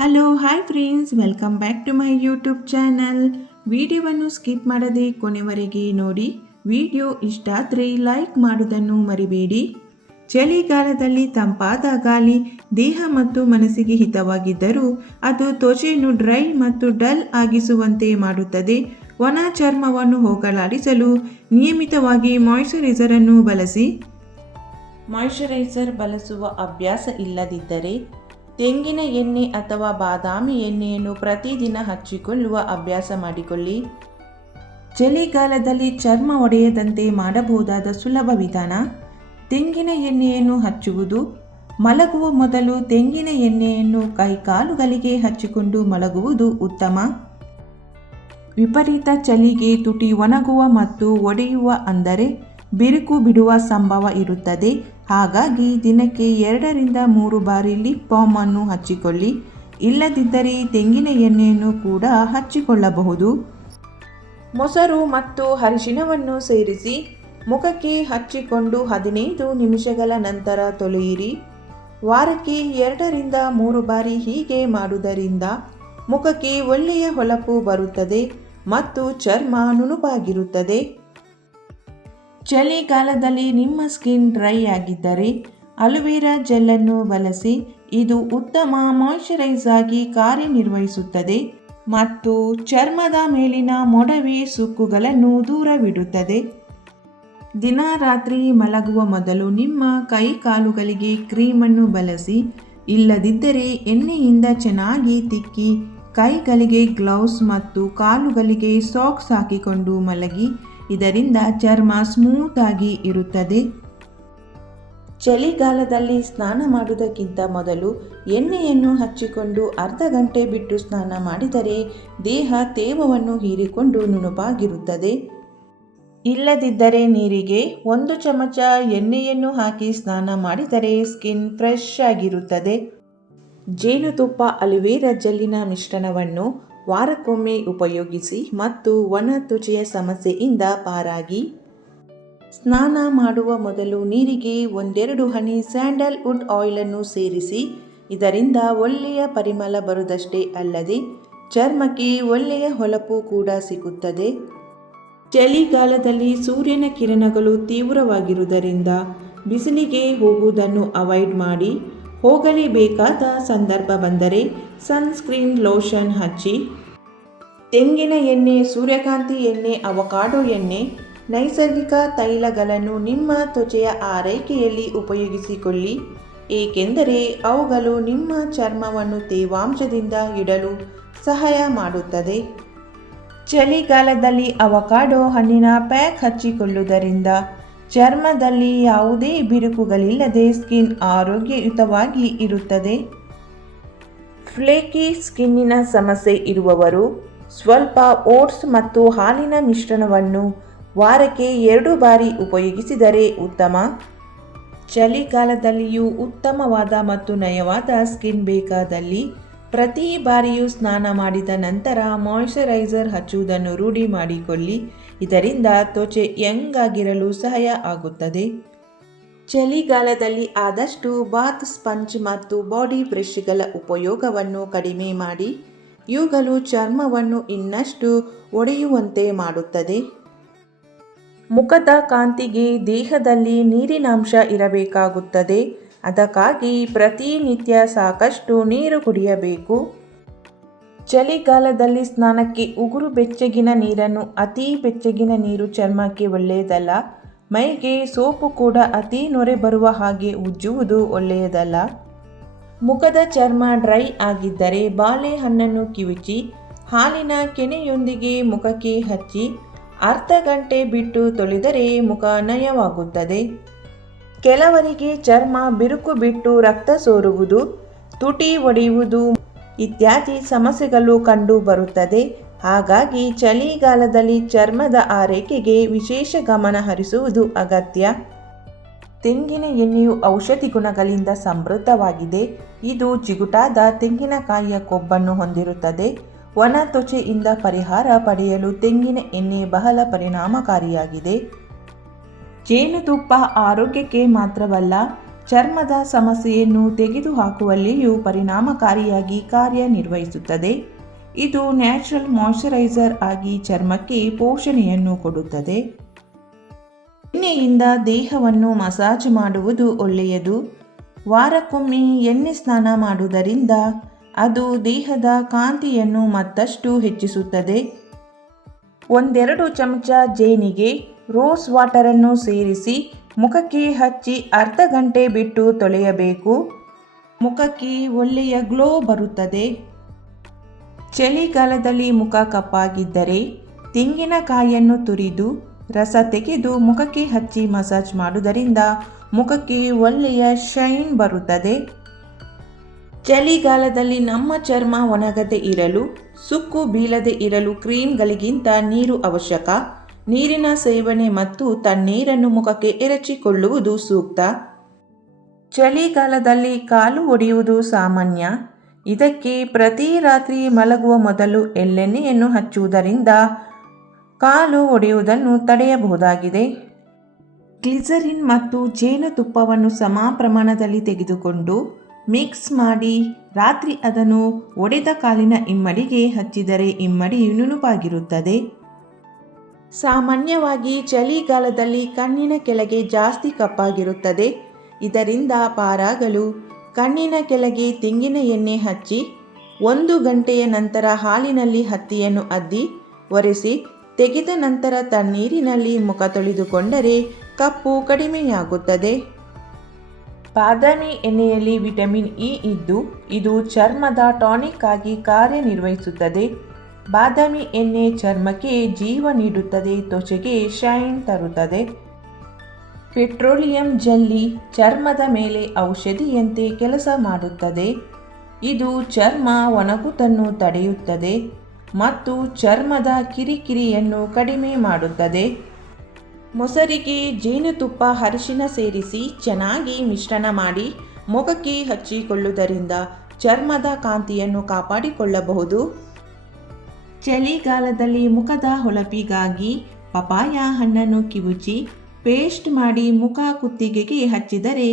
Hello hi friends, welcome back to my YouTube channel. ವಿಡಿಯೋವನ್ನು skip ಮಾಡದೆ ಕೊನೆವರೆಗೆ ನೋಡಿ. ವಿಡಿಯೋ ಇಷ್ಟ ಆದರೆ ಲೈಕ್ ಮಾಡೋದನ್ನು ಮರಿಬೇಡಿ. ಚಳಿಗಾಲದಲ್ಲಿ ತಂಪಾದ ಗಾಳಿ ದೇಹ ಮತ್ತು ಮನಸ್ಸಿಗೆ ಹಿತವಾಗಿದ್ದರೂ ಅದು ತ್ವಚೆಯನ್ನು ಡ್ರೈ ಮತ್ತು ಡಲ್ ಆಗಿಸುವಂತೆ ಮಾಡುತ್ತದೆ. ಒಣ ಚರ್ಮವನ್ನು ಹೋಗಲಾಡಿಸಲು ನಿಯಮಿತವಾಗಿ ಮಾಯಿಶ್ಚರೈಸರನ್ನು ಬಳಸಿ. ಮಾಯಿಶ್ಚರೈಸರ್ ಬಳಸುವ ಅಭ್ಯಾಸ ಇಲ್ಲದಿದ್ದರೆ ತೆಂಗಿನ ಎಣ್ಣೆ ಅಥವಾ ಬಾದಾಮಿ ಎಣ್ಣೆಯನ್ನು ಪ್ರತಿದಿನ ಹಚ್ಚಿಕೊಳ್ಳುವ ಅಭ್ಯಾಸ ಮಾಡಿಕೊಳ್ಳಿ. ಚಳಿಗಾಲದಲ್ಲಿ ಚರ್ಮ ಒಡೆಯದಂತೆ ಮಾಡಬಹುದಾದ ಸುಲಭ ವಿಧಾನ: ತೆಂಗಿನ ಎಣ್ಣೆಯನ್ನು ಹಚ್ಚುವುದು. ಮಲಗುವ ಮೊದಲು ತೆಂಗಿನ ಎಣ್ಣೆಯನ್ನು ಕೈಕಾಲುಗಳಿಗೆ ಹಚ್ಚಿಕೊಂಡು ಮಲಗುವುದು ಉತ್ತಮ. ವಿಪರೀತ ಚಳಿಗೆ ತುಟಿ ಒಣಗುವ ಮತ್ತು ಒಡೆಯುವ ಅಂದರೆ ಬಿರುಕು ಬಿಡುವ ಸಂಭವ ಇರುತ್ತದೆ. ಹಾಗಾಗಿ ದಿನಕ್ಕೆ 2-3 ಬಾರಿ ಲಿಪ್ ಬಾಮ್ ಅನ್ನು ಹಚ್ಚಿಕೊಳ್ಳಿ. ಇಲ್ಲದಿದ್ದರೆ ತೆಂಗಿನ ಎಣ್ಣೆಯನ್ನು ಕೂಡ ಹಚ್ಚಿಕೊಳ್ಳಬಹುದು. ಮೊಸರು ಮತ್ತು ಅರಿಶಿನವನ್ನು ಸೇರಿಸಿ ಮುಖಕ್ಕೆ ಹಚ್ಚಿಕೊಂಡು 15 ನಿಮಿಷಗಳ ನಂತರ ತೊಳೆಯಿರಿ. ವಾರಕ್ಕೆ 2-3 ಬಾರಿ ಹೀಗೆ ಮಾಡುವುದರಿಂದ ಮುಖಕ್ಕೆ ಒಳ್ಳೆಯ ಹೊಳಪು ಬರುತ್ತದೆ ಮತ್ತು ಚರ್ಮ ನುಣುಪಾಗಿರುತ್ತದೆ. ಚಳಿಗಾಲದಲ್ಲಿ ನಿಮ್ಮ ಸ್ಕಿನ್ ಡ್ರೈ ಆಗಿದ್ದರೆ ಅಲೋವೆರಾ ಜೆಲ್ ಅನ್ನು ಬಳಸಿ. ಇದು ಉತ್ತಮ ಮಾಯಿಶ್ಚರೈಸರ್ ಆಗಿ ಕಾರ್ಯನಿರ್ವಹಿಸುತ್ತದೆ ಮತ್ತು ಚರ್ಮದ ಮೇಲಿನ ಮೊಡವೆ ಸುಕ್ಕುಗಳನ್ನು ದೂರವಿಡುತ್ತದೆ. ದಿನ ರಾತ್ರಿ ಮಲಗುವ ಮೊದಲು ನಿಮ್ಮ ಕೈ ಕಾಲುಗಳಿಗೆ ಕ್ರೀಮನ್ನು ಬಳಸಿ. ಇಲ್ಲದಿದ್ದರೆ ಎಣ್ಣೆಯಿಂದ ಚೆನ್ನಾಗಿ ತಿಕ್ಕಿ ಕೈಗಳಿಗೆ ಗ್ಲೌಸ್ ಮತ್ತು ಕಾಲುಗಳಿಗೆ ಸಾಕ್ಸ್ ಹಾಕಿಕೊಂಡು ಮಲಗಿ. ಇದರಿಂದ ಚರ್ಮ ಸ್ಮೂತ್ ಆಗಿ ಇರುತ್ತದೆ. ಚಳಿಗಾಲದಲ್ಲಿ ಸ್ನಾನ ಮಾಡುವುದಕ್ಕಿಂತ ಮೊದಲು ಎಣ್ಣೆಯನ್ನು ಹಚ್ಚಿಕೊಂಡು ಅರ್ಧ ಗಂಟೆ ಬಿಟ್ಟು ಸ್ನಾನ ಮಾಡಿದರೆ ದೇಹ ತೇವವನ್ನು ಹೀರಿಕೊಂಡು ನುಣುಪಾಗಿರುತ್ತದೆ. ಇಲ್ಲದಿದ್ದರೆ ನೀರಿಗೆ 1 ಚಮಚ ಎಣ್ಣೆಯನ್ನು ಹಾಕಿ ಸ್ನಾನ ಮಾಡಿದರೆ ಸ್ಕಿನ್ ಫ್ರೆಶ್ ಆಗಿರುತ್ತದೆ. ಜೇನುತುಪ್ಪ ಅಲೋವೆರಾ ಜೆಲ್ಲಿನ ಮಿಶ್ರಣವನ್ನು ವಾರಕ್ಕೊಮ್ಮೆ ಉಪಯೋಗಿಸಿ ಮತ್ತು ಒಣ ತ್ವಚೆಯ ಸಮಸ್ಯೆಯಿಂದ ಪಾರಾಗಿ. ಸ್ನಾನ ಮಾಡುವ ಮೊದಲು ನೀರಿಗೆ 1-2 ಹನಿ ಸ್ಯಾಂಡಲ್ವುಡ್ ಆಯಿಲನ್ನು ಸೇರಿಸಿ. ಇದರಿಂದ ಒಳ್ಳೆಯ ಪರಿಮಳ ಬರುವುದಷ್ಟೇ ಅಲ್ಲದೆ ಚರ್ಮಕ್ಕೆ ಒಳ್ಳೆಯ ಹೊಳಪು ಕೂಡ ಸಿಗುತ್ತದೆ. ಚಳಿಗಾಲದಲ್ಲಿ ಸೂರ್ಯನ ಕಿರಣಗಳು ತೀವ್ರವಾಗಿರುವುದರಿಂದ ಬಿಸಿಲಿಗೆ ಹೋಗುವುದನ್ನು ಅವಾಯ್ಡ್ ಮಾಡಿ. ಹೋಗಲೇಬೇಕಾದ ಸಂದರ್ಭ ಬಂದರೆ ಸನ್ಸ್ಕ್ರೀನ್ ಲೋಷನ್ ಹಚ್ಚಿ. ತೆಂಗಿನ ಎಣ್ಣೆ, ಸೂರ್ಯಕಾಂತಿ ಎಣ್ಣೆ, ಅವಕಾಡೊ ಎಣ್ಣೆ, ನೈಸರ್ಗಿಕ ತೈಲಗಳನ್ನು ನಿಮ್ಮ ತ್ವಚೆಯ ಆರೈಕೆಯಲ್ಲಿ ಉಪಯೋಗಿಸಿಕೊಳ್ಳಿ, ಏಕೆಂದರೆ ಅವುಗಳು ನಿಮ್ಮ ಚರ್ಮವನ್ನು ತೇವಾಂಶದಿಂದ ಇಡಲು ಸಹಾಯ ಮಾಡುತ್ತದೆ. ಚಳಿಗಾಲದಲ್ಲಿ ಅವಕಾಡೊ ಹಣ್ಣಿನ ಪ್ಯಾಕ್ ಹಚ್ಚಿಕೊಳ್ಳುವುದರಿಂದ ಚರ್ಮದಲ್ಲಿ ಯಾವುದೇ ಬಿರುಕುಗಳಿಲ್ಲದೆ ಸ್ಕಿನ್ ಆರೋಗ್ಯಯುತವಾಗಿ ಇರುತ್ತದೆ. ಫ್ಲೇಕಿ ಸ್ಕಿನ್ನಿನ ಸಮಸ್ಯೆ ಇರುವವರು ಸ್ವಲ್ಪ ಓಟ್ಸ್ ಮತ್ತು ಹಾಲಿನ ಮಿಶ್ರಣವನ್ನು ವಾರಕ್ಕೆ 2 ಬಾರಿ ಉಪಯೋಗಿಸಿದರೆ ಉತ್ತಮ. ಚಳಿಗಾಲದಲ್ಲಿಯೂ ಉತ್ತಮವಾದ ಮತ್ತು ನಯವಾದ ಸ್ಕಿನ್ ಬೇಕಾದಲ್ಲಿ ಪ್ರತಿ ಬಾರಿಯೂ ಸ್ನಾನ ಮಾಡಿದ ನಂತರ ಮಾಯಿಶ್ಚರೈಸರ್ ಹಚ್ಚುವುದನ್ನು ರೂಢಿ ಮಾಡಿಕೊಳ್ಳಿ. ಇದರಿಂದ ತ್ವಚೆ ಯಂಗ್ ಆಗಿರಲು ಸಹಾಯ ಆಗುತ್ತದೆ. ಚಳಿಗಾಲದಲ್ಲಿ ಆದಷ್ಟು ಬಾತ್ ಸ್ಪಂಜ್ ಮತ್ತು ಬಾಡಿ ಬ್ರಷ್ಗಳ ಉಪಯೋಗವನ್ನು ಕಡಿಮೆ ಮಾಡಿ. ಇವುಗಳು ಚರ್ಮವನ್ನು ಇನ್ನಷ್ಟು ಒಡೆಯುವಂತೆ ಮಾಡುತ್ತದೆ. ಮುಖದ ಕಾಂತಿಗೆ ದೇಹದಲ್ಲಿ ನೀರಿನಾಂಶ ಇರಬೇಕಾಗುತ್ತದೆ. ಅದಕ್ಕಾಗಿ ಪ್ರತಿನಿತ್ಯ ಸಾಕಷ್ಟು ನೀರು ಕುಡಿಯಬೇಕು. ಚಳಿಗಾಲದಲ್ಲಿ ಸ್ನಾನಕ್ಕೆ ಉಗುರು ಬೆಚ್ಚಗಿನ ನೀರನ್ನು. ಅತಿ ಬೆಚ್ಚಗಿನ ನೀರು ಚರ್ಮಕ್ಕೆ ಒಳ್ಳೆಯದಲ್ಲ. ಮೈಗೆ ಸೋಪು ಕೂಡ ಅತಿ ನೊರೆ ಬರುವ ಹಾಗೆ ಉಜ್ಜುವುದು ಒಳ್ಳೆಯದಲ್ಲ. ಮುಖದ ಚರ್ಮ ಡ್ರೈ ಆಗಿದ್ದರೆ ಬಾಳೆಹಣ್ಣನ್ನು ಕಿವುಚಿ ಹಾಲಿನ ಕೆನೆಯೊಂದಿಗೆ ಮುಖಕ್ಕೆ ಹಚ್ಚಿ ಅರ್ಧ ಗಂಟೆ ಬಿಟ್ಟು ತೊಳೆದರೆ ಮುಖ ನಯವಾಗುತ್ತದೆ. ಕೆಲವರಿಗೆ ಚರ್ಮ ಬಿರುಕು ಬಿಟ್ಟು ರಕ್ತ ಸೋರುವುದು, ತುಟಿ ಒಡೆಯುವುದು ಇತ್ಯಾದಿ ಸಮಸ್ಯೆಗಳು ಕಂಡು ಬರುತ್ತದೆ. ಹಾಗಾಗಿ ಚಳಿಗಾಲದಲ್ಲಿ ಚರ್ಮದ ಆರೈಕೆಗೆ ವಿಶೇಷ ಗಮನ ಹರಿಸುವುದು ಅಗತ್ಯ. ತೆಂಗಿನ ಎಣ್ಣೆಯು ಔಷಧಿ ಗುಣಗಳಿಂದ ಸಮೃದ್ಧವಾಗಿದೆ. ಇದು ಜಿಗುಟಾದ ತೆಂಗಿನಕಾಯಿಯ ಕೊಬ್ಬನ್ನು ಹೊಂದಿರುತ್ತದೆ. ಒಣ ತ್ವಚೆಯಿಂದ ಪರಿಹಾರ ಪಡೆಯಲು ತೆಂಗಿನ ಎಣ್ಣೆ ಬಹಳ ಪರಿಣಾಮಕಾರಿಯಾಗಿದೆ. ಜೇನುತುಪ್ಪ ಆರೋಗ್ಯಕ್ಕೆ ಮಾತ್ರವಲ್ಲ, ಚರ್ಮದ ಸಮಸ್ಯೆಯನ್ನು ತೆಗೆದುಹಾಕುವಲ್ಲಿಯೂ ಪರಿಣಾಮಕಾರಿಯಾಗಿ ಕಾರ್ಯನಿರ್ವಹಿಸುತ್ತದೆ. ಇದು ನ್ಯಾಚುರಲ್ ಮಾಯ್ಶ್ಚರೈಸರ್ ಆಗಿ ಚರ್ಮಕ್ಕೆ ಪೋಷಣೆಯನ್ನು ಕೊಡುತ್ತದೆ. ಎಣ್ಣೆಯಿಂದ ದೇಹವನ್ನು ಮಸಾಜ್ ಮಾಡುವುದು ಒಳ್ಳೆಯದು. ವಾರಕ್ಕೊಮ್ಮೆ ಎಣ್ಣೆ ಸ್ನಾನ ಮಾಡುವುದರಿಂದ ಅದು ದೇಹದ ಕಾಂತಿಯನ್ನು ಮತ್ತಷ್ಟು ಹೆಚ್ಚಿಸುತ್ತದೆ. 1-2 ಚಮಚ ಜೇನಿಗೆ ರೋಸ್ ವಾಟರನ್ನು ಸೇರಿಸಿ ಮುಖಕ್ಕೆ ಹಚ್ಚಿ ಅರ್ಧ ಗಂಟೆ ಬಿಟ್ಟು ತೊಳೆಯಬೇಕು. ಮುಖಕ್ಕೆ ಒಳ್ಳೆಯ ಗ್ಲೋ ಬರುತ್ತದೆ. ಚಳಿಗಾಲದಲ್ಲಿ ಮುಖ ಕಪ್ಪಾಗಿದ್ದರೆ ತೆಂಗಿನಕಾಯಿಯನ್ನು ತುರಿದು ರಸ ತೆಗೆದು ಮುಖಕ್ಕೆ ಹಚ್ಚಿ ಮಸಾಜ್ ಮಾಡುವುದರಿಂದ ಮುಖಕ್ಕೆ ಒಳ್ಳೆಯ ಶೈನ್ ಬರುತ್ತದೆ. ಚಳಿಗಾಲದಲ್ಲಿ ನಮ್ಮ ಚರ್ಮ ಒಣಗದೆ ಇರಲು, ಸುಕ್ಕು ಬೀಳದೆ ಇರಲು ಕ್ರೀಮ್ಗಳಿಗಿಂತ ನೀರು ಅವಶ್ಯಕ. ನೀರಿನ ಸೇವನೆ ಮತ್ತು ತಣ್ಣೀರನ್ನು ಮುಖಕ್ಕೆ ಎರಚಿಕೊಳ್ಳುವುದು ಸೂಕ್ತ. ಚಳಿಗಾಲದಲ್ಲಿ ಕಾಲು ಒಡೆಯುವುದು ಸಾಮಾನ್ಯ. ಇದಕ್ಕೆ ಪ್ರತಿ ರಾತ್ರಿ ಮಲಗುವ ಮೊದಲು ಎಳ್ಳೆಣ್ಣೆಯನ್ನು ಹಚ್ಚುವುದರಿಂದ ಕಾಲು ಒಡೆಯುವುದನ್ನು ತಡೆಯಬಹುದಾಗಿದೆ. ಗ್ಲಿಸರಿನ್ ಮತ್ತು ಜೇನುತುಪ್ಪವನ್ನು ಸಮ ಪ್ರಮಾಣದಲ್ಲಿ ತೆಗೆದುಕೊಂಡು ಮಿಕ್ಸ್ ಮಾಡಿ ರಾತ್ರಿ ಅದನ್ನು ಒಡೆದ ಕಾಲಿನ ಇಮ್ಮಡಿಗೆ ಹಚ್ಚಿದರೆ ಇಮ್ಮಡಿ ನುಣುಪಾಗಿರುತ್ತದೆ. ಸಾಮಾನ್ಯವಾಗಿ ಚಳಿಗಾಲದಲ್ಲಿ ಕಣ್ಣಿನ ಕೆಳಗೆ ಜಾಸ್ತಿ ಕಪ್ಪಾಗಿರುತ್ತದೆ. ಇದರಿಂದ ಪಾರಾಗಲು ಕಣ್ಣಿನ ಕೆಳಗೆ ತೆಂಗಿನ ಎಣ್ಣೆ ಹಚ್ಚಿ 1 ಗಂಟೆಯ ನಂತರ ಹಾಲಿನಲ್ಲಿ ಹತ್ತಿಯನ್ನು ಅದ್ದಿ ಒರೆಸಿ ತೆಗೆದ ನಂತರ ತಣ್ಣೀರಿನಲ್ಲಿ ಮುಖ ತೊಳೆದುಕೊಂಡರೆ ಕಪ್ಪು ಕಡಿಮೆಯಾಗುತ್ತದೆ. ಬಾದಾಮಿ ಎಣ್ಣೆಯಲ್ಲಿ ವಿಟಮಿನ್ ಇ ಇದ್ದು ಇದು ಚರ್ಮದ ಟಾನಿಕ್ ಆಗಿ ಕಾರ್ಯನಿರ್ವಹಿಸುತ್ತದೆ. ಬಾದಾಮಿ ಎಣ್ಣೆ ಚರ್ಮಕ್ಕೆ ಜೀವ ನೀಡುತ್ತದೆ, ತ್ವಚೆಗೆ ಶೈನ್ ತರುತ್ತದೆ. ಪೆಟ್ರೋಲಿಯಂ ಜೆಲ್ಲಿ ಚರ್ಮದ ಮೇಲೆ ಔಷಧಿಯಂತೆ ಕೆಲಸ ಮಾಡುತ್ತದೆ. ಇದು ಚರ್ಮ ಒಣಗುವುದನ್ನು ತಡೆಯುತ್ತದೆ ಮತ್ತು ಚರ್ಮದ ಕಿರಿಕಿರಿಯನ್ನು ಕಡಿಮೆ ಮಾಡುತ್ತದೆ. ಮೊಸರಿಗೆ ಜೇನುತುಪ್ಪ, ಅರಿಶಿನ ಸೇರಿಸಿ ಚೆನ್ನಾಗಿ ಮಿಶ್ರಣ ಮಾಡಿ ಮುಖಕ್ಕೆ ಹಚ್ಚಿಕೊಳ್ಳುವುದರಿಂದ ಚರ್ಮದ ಕಾಂತಿಯನ್ನು ಕಾಪಾಡಿಕೊಳ್ಳಬಹುದು. ಚಳಿಗಾಲದಲ್ಲಿ ಮುಖದ ಹೊಳಪಿಗಾಗಿ ಪಪಾಯ ಹಣ್ಣನ್ನು ಕಿವುಚಿ ಪೇಸ್ಟ್ ಮಾಡಿ ಮುಖ ಕುತ್ತಿಗೆಗೆ ಹಚ್ಚಿದರೆ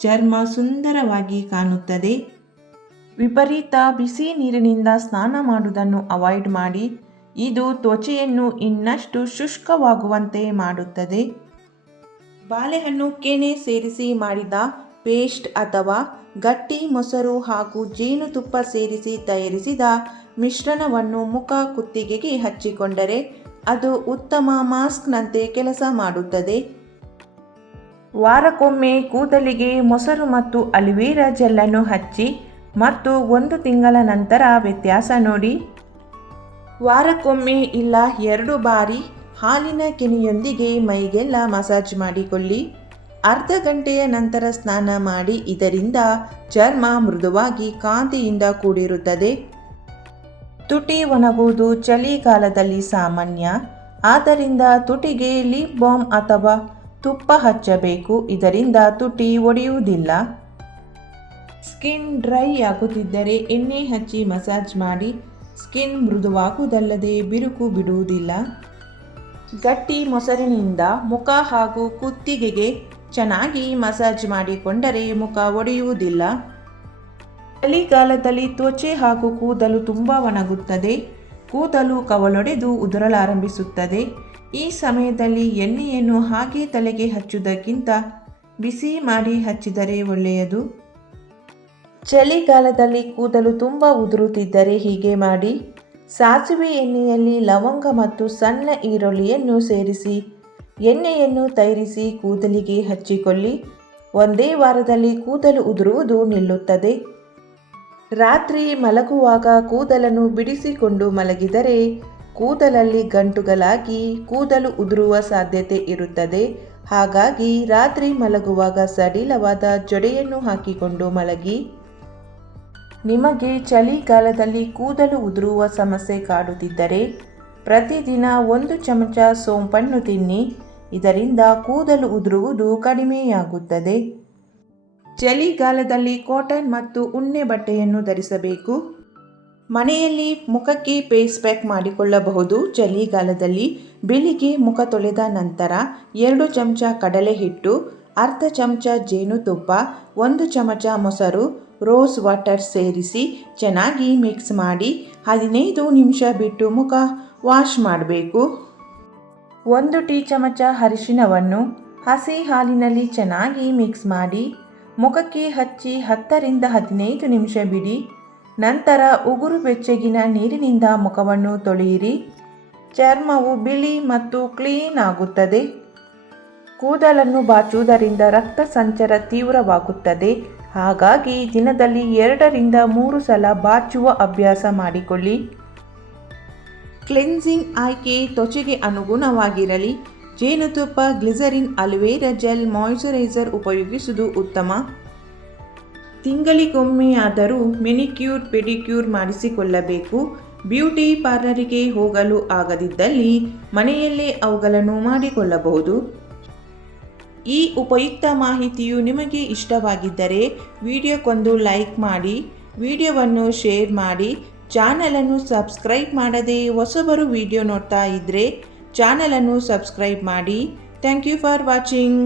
ಚರ್ಮ ಸುಂದರವಾಗಿ ಕಾಣುತ್ತದೆ. ವಿಪರೀತ ಬಿಸಿ ನೀರಿನಿಂದ ಸ್ನಾನ ಮಾಡುವುದನ್ನು ಅವಾಯ್ಡ್ ಮಾಡಿ. ಇದು ತ್ವಚೆಯನ್ನು ಇನ್ನಷ್ಟು ಶುಷ್ಕವಾಗುವಂತೆ ಮಾಡುತ್ತದೆ. ಬಾಳೆಹಣ್ಣು ಕೆನೆ ಸೇರಿಸಿ ಮಾಡಿದ ಪೇಸ್ಟ್ ಅಥವಾ ಗಟ್ಟಿ ಮೊಸರು ಹಾಗೂ ಜೇನುತುಪ್ಪ ಸೇರಿಸಿ ತಯಾರಿಸಿದ ಮಿಶ್ರಣವನ್ನು ಮುಖ ಕುತ್ತಿಗೆಗೆ ಹಚ್ಚಿಕೊಂಡರೆ ಅದು ಉತ್ತಮ ಮಾಸ್ಕ್ನಂತೆ ಕೆಲಸ ಮಾಡುತ್ತದೆ. ವಾರಕ್ಕೊಮ್ಮೆ ಕೂದಲಿಗೆ ಮೊಸರು ಮತ್ತು ಅಲೋವೆರಾ ಜೆಲ್ಲನ್ನು ಹಚ್ಚಿ ಮತ್ತು 1 ತಿಂಗಳ ನಂತರ ವ್ಯತ್ಯಾಸ ನೋಡಿ. ವಾರಕ್ಕೊಮ್ಮೆ ಇಲ್ಲ 2 ಬಾರಿ ಹಾಲಿನ ಕೆನೆಯೊಂದಿಗೆ ಮೈಗೆಲ್ಲ ಮಸಾಜ್ ಮಾಡಿಕೊಳ್ಳಿ. ಅರ್ಧ ಗಂಟೆಯ ನಂತರ ಸ್ನಾನ ಮಾಡಿ. ಇದರಿಂದ ಚರ್ಮ ಮೃದುವಾಗಿ ಕಾಂತಿಯಿಂದ ಕೂಡಿರುತ್ತದೆ. ತುಟಿ ಒಣಗುವುದು ಚಳಿಗಾಲದಲ್ಲಿ ಸಾಮಾನ್ಯ. ಆದ್ದರಿಂದ ತುಟಿಗೆ ಲಿಪ್ ಬಾಮ್ ಅಥವಾ ತುಪ್ಪ ಹಚ್ಚಬೇಕು. ಇದರಿಂದ ತುಟಿ ಒಡೆಯುವುದಿಲ್ಲ. ಸ್ಕಿನ್ ಡ್ರೈ ಆಗುತ್ತಿದ್ದರೆ ಎಣ್ಣೆ ಹಚ್ಚಿ ಮಸಾಜ್ ಮಾಡಿ. ಸ್ಕಿನ್ ಮೃದುವಾಗುವುದಲ್ಲದೆ ಬಿರುಕು ಬಿಡುವುದಿಲ್ಲ. ಗಟ್ಟಿ ಮೊಸರಿನಿಂದ ಮುಖ ಹಾಗೂ ಕುತ್ತಿಗೆಗೆ ಚೆನ್ನಾಗಿ ಮಸಾಜ್ ಮಾಡಿಕೊಂಡರೆ ಮುಖ ಒಡೆಯುವುದಿಲ್ಲ. ಚಳಿಗಾಲದಲ್ಲಿ ತ್ವಚೆ ಹಾಗೂ ಕೂದಲು ತುಂಬ ಒಣಗುತ್ತದೆ. ಕೂದಲು ಕವಲೊಡೆದು ಉದುರಲಾರಂಭಿಸುತ್ತದೆ. ಈ ಸಮಯದಲ್ಲಿ ಎಣ್ಣೆಯನ್ನು ಹಾಗೆ ತಲೆಗೆ ಹಚ್ಚುವುದಕ್ಕಿಂತ ಬಿಸಿ ಮಾಡಿ ಹಚ್ಚಿದರೆ ಒಳ್ಳೆಯದು. ಚಳಿಗಾಲದಲ್ಲಿ ಕೂದಲು ತುಂಬ ಉದುರುತ್ತಿದ್ದರೆ ಹೀಗೆ ಮಾಡಿ. ಸಾಸಿವೆ ಎಣ್ಣೆಯಲ್ಲಿ ಲವಂಗ ಮತ್ತು ಸಣ್ಣ ಈರುಳ್ಳಿಯನ್ನು ಸೇರಿಸಿ ಎಣ್ಣೆಯನ್ನು ತಯಾರಿಸಿ ಕೂದಲಿಗೆ ಹಚ್ಚಿಕೊಳ್ಳಿ. ಒಂದೇ ವಾರದಲ್ಲಿ ಕೂದಲು ಉದುರುವುದು ನಿಲ್ಲುತ್ತದೆ. ರಾತ್ರಿ ಮಲಗುವಾಗ ಕೂದಲನ್ನು ಬಿಡಿಸಿಕೊಂಡು ಮಲಗಿದರೆ ಕೂದಲಲ್ಲಿ ಗಂಟುಗಳಾಗಿ ಕೂದಲು ಉದುರುವ ಸಾಧ್ಯತೆ ಇರುತ್ತದೆ. ಹಾಗಾಗಿ ರಾತ್ರಿ ಮಲಗುವಾಗ ಸಡಿಲವಾದ ಜಡೆಯನ್ನು ಹಾಕಿಕೊಂಡು ಮಲಗಿ. ನಿಮಗೆ ಚಳಿಗಾಲದಲ್ಲಿ ಕೂದಲು ಉದುರುವ ಸಮಸ್ಯೆ ಕಾಡುತ್ತಿದ್ದರೆ ಪ್ರತಿದಿನ 1 ಚಮಚ ಸೋಂಪನ್ನು ತಿನ್ನಿ. ಇದರಿಂದ ಕೂದಲು ಉದುರುವುದು ಕಡಿಮೆಯಾಗುತ್ತದೆ. ಚಳಿಗಾಲದಲ್ಲಿ ಕಾಟನ್ ಮತ್ತು ಉಣ್ಣೆ ಬಟ್ಟೆಯನ್ನು ಧರಿಸಬೇಕು. ಮನೆಯಲ್ಲಿ ಮುಖಕ್ಕೆ ಫೇಸ್ ಪ್ಯಾಕ್ ಮಾಡಿಕೊಳ್ಳಬಹುದು. ಚಳಿಗಾಲದಲ್ಲಿ ಬೆಳಿಗ್ಗೆ ಮುಖ ತೊಳೆದ ನಂತರ 2 ಚಮಚ ಕಡಲೆ ಹಿಟ್ಟು, ಅರ್ಧ ಚಮಚ ಜೇನುತುಪ್ಪ, 1 ಚಮಚ ಮೊಸರು, ರೋಸ್ ವಾಟರ್ ಸೇರಿಸಿ ಚೆನ್ನಾಗಿ ಮಿಕ್ಸ್ ಮಾಡಿ 15 ನಿಮಿಷ ಬಿಟ್ಟು ಮುಖ ವಾಶ್ ಮಾಡಬೇಕು. 1 ಟೀ ಚಮಚ ಅರಿಶಿಣವನ್ನು ಹಸಿ ಹಾಲಿನಲ್ಲಿ ಚೆನ್ನಾಗಿ ಮಿಕ್ಸ್ ಮಾಡಿ ಮುಖಕ್ಕೆ ಹಚ್ಚಿ 10 ರಿಂದ 15 ನಿಮಿಷ ಬಿಡಿ. ನಂತರ ಉಗುರು ಬೆಚ್ಚಗಿನ ನೀರಿನಿಂದ ಮುಖವನ್ನು ತೊಳೆಯಿರಿ. ಚರ್ಮವು ಬಿಳಿ ಮತ್ತು ಕ್ಲೀನ್ ಆಗುತ್ತದೆ. ಕೂದಲನ್ನು ಬಾಚುವುದರಿಂದ ರಕ್ತ ಸಂಚಾರ ತೀವ್ರವಾಗುತ್ತದೆ. ಹಾಗಾಗಿ ದಿನದಲ್ಲಿ 2 ರಿಂದ 3 ಸಲ ಬಾಚುವ ಅಭ್ಯಾಸ ಮಾಡಿಕೊಳ್ಳಿ. ಕ್ಲೆನ್ಸಿಂಗ್ ಆಯ್ಕೆ ತ್ವಚೆಗೆ ಅನುಗುಣವಾಗಿರಲಿ. ಜೇನುತುಪ್ಪ, ಗ್ಲಿಸರಿನ್, ಅಲೋವೆರಾ ಜೆಲ್, ಮಾಯಿಶ್ಚರೈಸರ್ ಉಪಯೋಗಿಸುವುದು ಉತ್ತಮ. ತಿಂಗಳಿಗೊಮ್ಮೆಯಾದರೂ ಮೆನಿಕ್ಯೂರ್, ಪೆಡಿಕ್ಯೂರ್ ಮಾಡಿಸಿಕೊಳ್ಳಬೇಕು. ಬ್ಯೂಟಿ ಪಾರ್ಲರಿಗೆ ಹೋಗಲು ಆಗದಿದ್ದಲ್ಲಿ ಮನೆಯಲ್ಲೇ ಅವುಗಳನ್ನು ಮಾಡಿಕೊಳ್ಳಬಹುದು. ಈ ಉಪಯುಕ್ತ ಮಾಹಿತಿಯು ನಿಮಗೆ ಇಷ್ಟವಾಗಿದ್ದರೆ ವಿಡಿಯೋಕ್ಕೊಂದು ಲೈಕ್ ಮಾಡಿ, ವಿಡಿಯೋವನ್ನು ಶೇರ್ ಮಾಡಿ, ಚಾನಲನ್ನು ಸಬ್ಸ್ಕ್ರೈಬ್ ಮಾಡದೆ ಹೊಸಬರು ವಿಡಿಯೋ ನೋಡ್ತಾ ಇದ್ದರೆ ಚಾನಲನ್ನು ಸಬ್ಸ್ಕ್ರೈಬ್ ಮಾಡಿ. Thank you for watching.